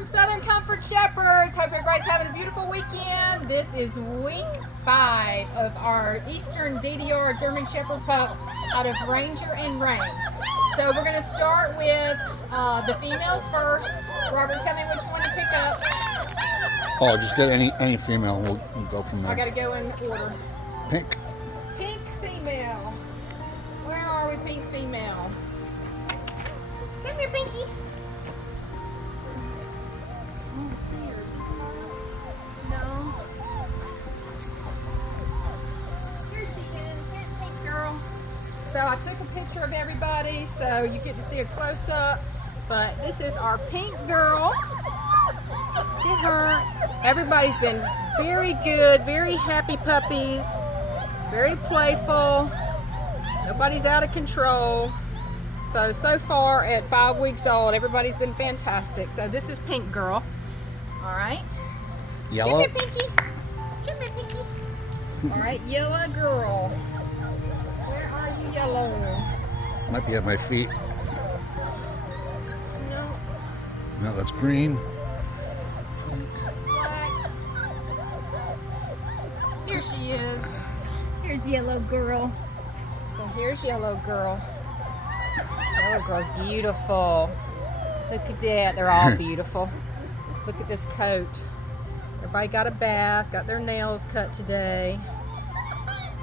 from Southern Comfort Shepherds. Hope everybody's having a beautiful weekend. This is week 5 of our Eastern DDR German Shepherd pups out of Ranger and Rain. So we're going to start with the females first. Robert, tell me which one to pick up. Oh, just get any female. We'll go from there. I got to go in order. Pink. Pink female. Where are we, pink female? Come here, Pinky. No. Here she is, pink girl. So I took a picture of everybody so you get to see a close-up. But this is our pink girl. Get her. Everybody's been very good, very happy puppies, very playful. Nobody's out of control. So far at 5 weeks old, everybody's been fantastic. So this is Pink Girl. All right. Yellow. Come here, Pinky. Come here, Pinky. All right, Yellow Girl. Where are you, Yellow? Might be at my feet. No. No, that's green. Black. Here she is. Here's Yellow Girl. So here's Yellow Girl. Yellow Girl's beautiful. Look at that. They're all beautiful. Look at this coat. Everybody got a bath, got their nails cut today.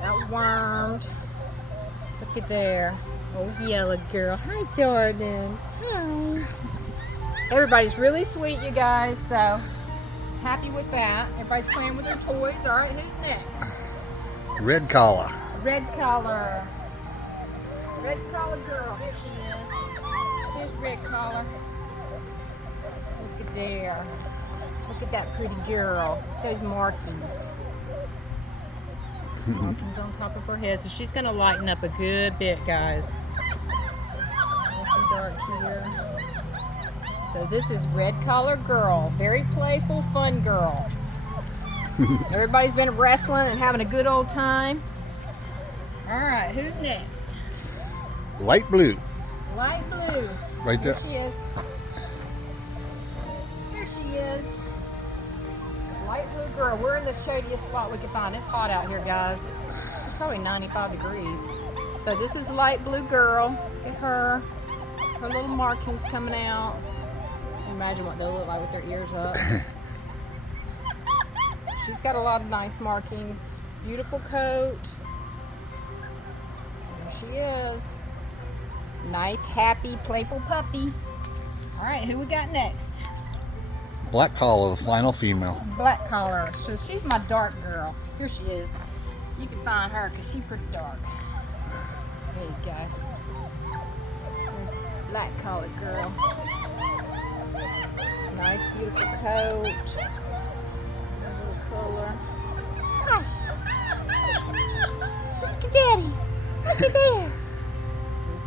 Got wormed. Look at there. Oh, Yellow Girl. Hi, Jordan. Hi. Everybody's really sweet, you guys, so happy with that. Everybody's playing with their toys. All right, who's next? Red collar. Red collar. Red collar girl. Here she is. Here's Red collar. Look at there. Look at that pretty girl. Those markings. Markings on top of her head. So she's going to lighten up a good bit, guys. Nice and dark here. So this is Red collar girl. Very playful, fun girl. Everybody's been wrestling and having a good old time. All right, who's next? Light blue. Light blue. Right there. Here she is. Here she is. Light blue girl. We're in the shadiest spot we can find. It's hot out here, guys. It's probably 95 degrees. So this is light blue girl. Look at her. Her little markings coming out. Imagine what they'll look like with their ears up. She's got a lot of nice markings. Beautiful coat. There she is. Nice, happy, playful puppy. All right, who we got next? Black collar, the final female. Black collar. So she's my dark girl. Here she is. You can find her because she's pretty dark. There you go. There's black collar girl. Nice, beautiful coat. A little color. Hi. Look at Daddy. Look at there.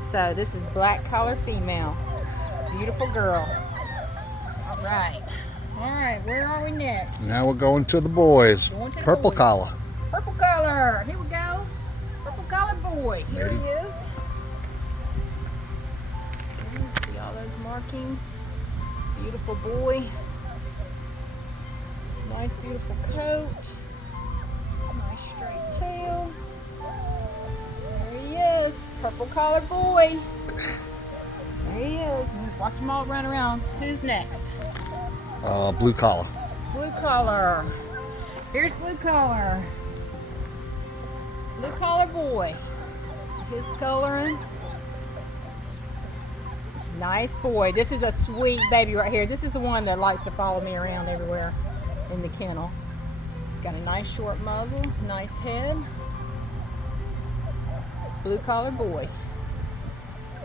So this is black collar female. Beautiful girl. All right. All right, where are we next? Now we're going to the boys. Going to the Purple boys. collar. Purple collar. Here we go. Purple collar boy. Here Ready? he is. See all those markings. Beautiful boy. Nice, beautiful coat. Nice straight tail. There he is. Purple collar boy. There he is. Watch them all run around. Who's next? Blue collar. Blue collar. Here's blue collar. Blue collar boy. His coloring. Nice boy. This is a sweet baby right here. This is the one that likes to follow me around everywhere in the kennel. He's got a nice short muzzle, nice head. Blue collar boy.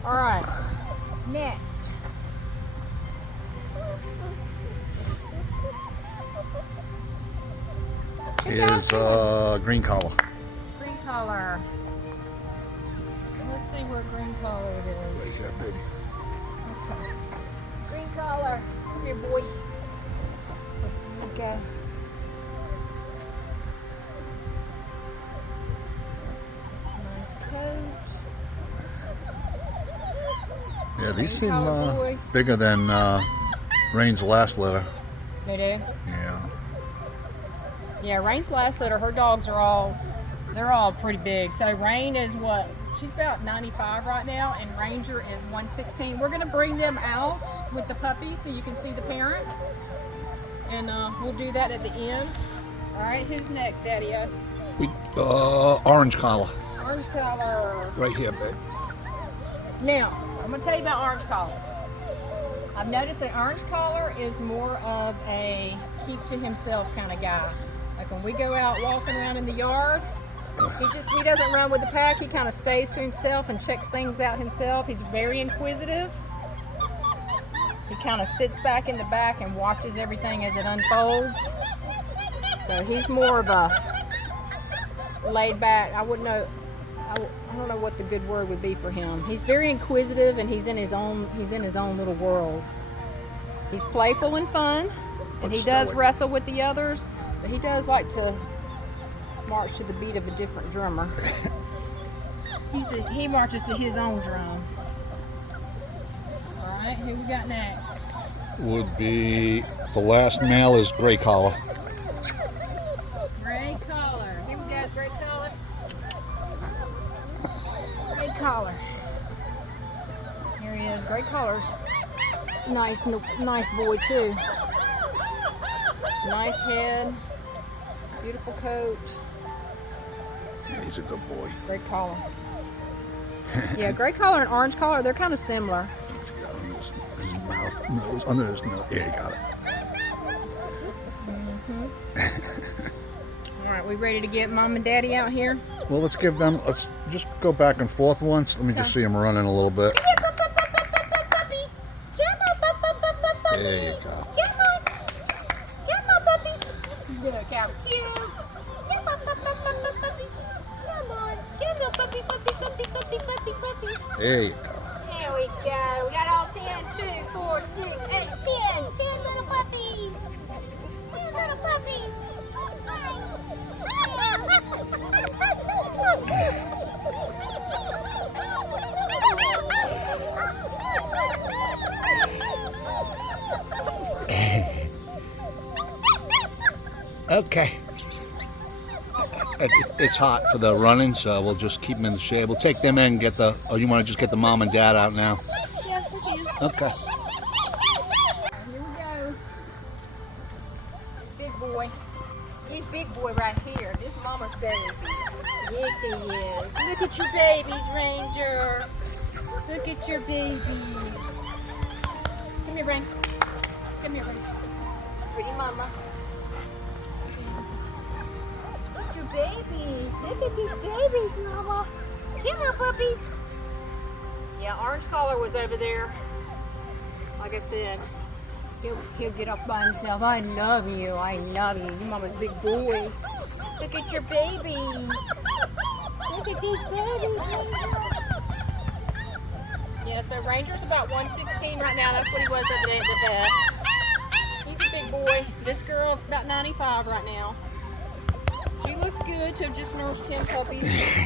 All right, next. Is green collar. Green collar. Let's see where green collar it is. Right here, baby. Okay. Green collar. Come here, boy. Okay. Nice coat. Yeah, these seem collar boy. bigger than Rain's the last litter. They do? Yeah. Yeah, Rain's last litter, her dogs are they're all pretty big. So Rain is what? She's about 95 right now, and Ranger is 116. We're gonna bring them out with the puppies so you can see the parents. And we'll do that at the end. All right, who's next, Daddy-O? Orange collar. Orange collar. Right here, babe. Now, I'm gonna tell you about orange collar. I've noticed that orange collar is more of a keep to himself kind of guy. Like when we go out walking around in the yard, he doesn't run with the pack. He kind of stays to himself and checks things out himself. He's very inquisitive. He kind of sits back in the back and watches everything as it unfolds. So he's more of a laid back. I don't know what the good word would be for him. He's very inquisitive and he's in his own little world. He's playful and fun, and he does wrestle with the others, but he does like to march to the beat of a different drummer. He marches to his own drum. All right, who we got next? Would be the last male is gray collar. Gray collar. Here we go, gray collar. Gray collar. Here he is. Gray collar's nice boy too. Nice head. Beautiful coat. Yeah, he's a good boy. Gray collar. Yeah, gray collar and orange collar, they're kind of similar. He's got his mouth, nose, under his nose. Yeah, you got it. All right, we ready to get Mom and Daddy out here? Well, let's just go back and forth once. Let me just see him running a little bit. There you go. Come on, puppies. Look how cute. Come on, puppies. Come on. Come on, puppies. There you go. There we go. We got all 10, 2, 4, 6, 8, 10. 10 little puppies. 10 little puppies. Okay. It's hot for the running, so we'll just keep them in the shade. We'll take them in and get the. Oh, you want to just get the mom and dad out now? Yes, we can. Okay. Here we go. Big boy. He's big boy right here. This mama's baby. Yes, he is. Look at your babies, Ranger. Look at your babies. Come here, Rain. Come here, Rain. Pretty mama. Look at your babies. Look at these babies, mama. Come on, puppies. Yeah, orange collar was over there. Like I said, he'll get up by himself. I love you. I love you. You mama's big boy. Look at your babies. Look at these babies. Yeah, so Ranger's about 116 right now. That's what he was the other day at the vet. He's a big boy. This girl's about 95 right now. She looks good to have just nursed 10 puppies.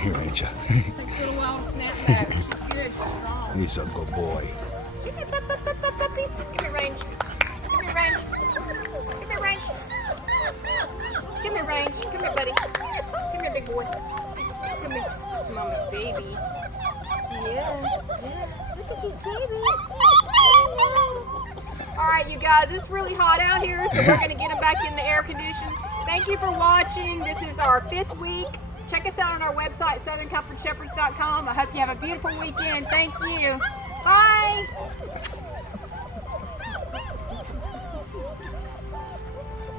Ranger. Takes a little while to snap back. She's good. She's strong. He's a good boy. Give me puppies. Give me Range. Give me Range. Give me Range. Give me Range. Come here, buddy. Come here, big boy. Come here. This is Mama's baby. Yes. Look at these babies. All right, you guys, it's really hot out here, so we're going to get them back in the air condition. Thank you for watching. This is our 5th week. Check us out on our website, southerncomfortshepherds.com. I hope you have a beautiful weekend. Thank you. Bye.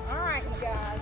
All right, you guys.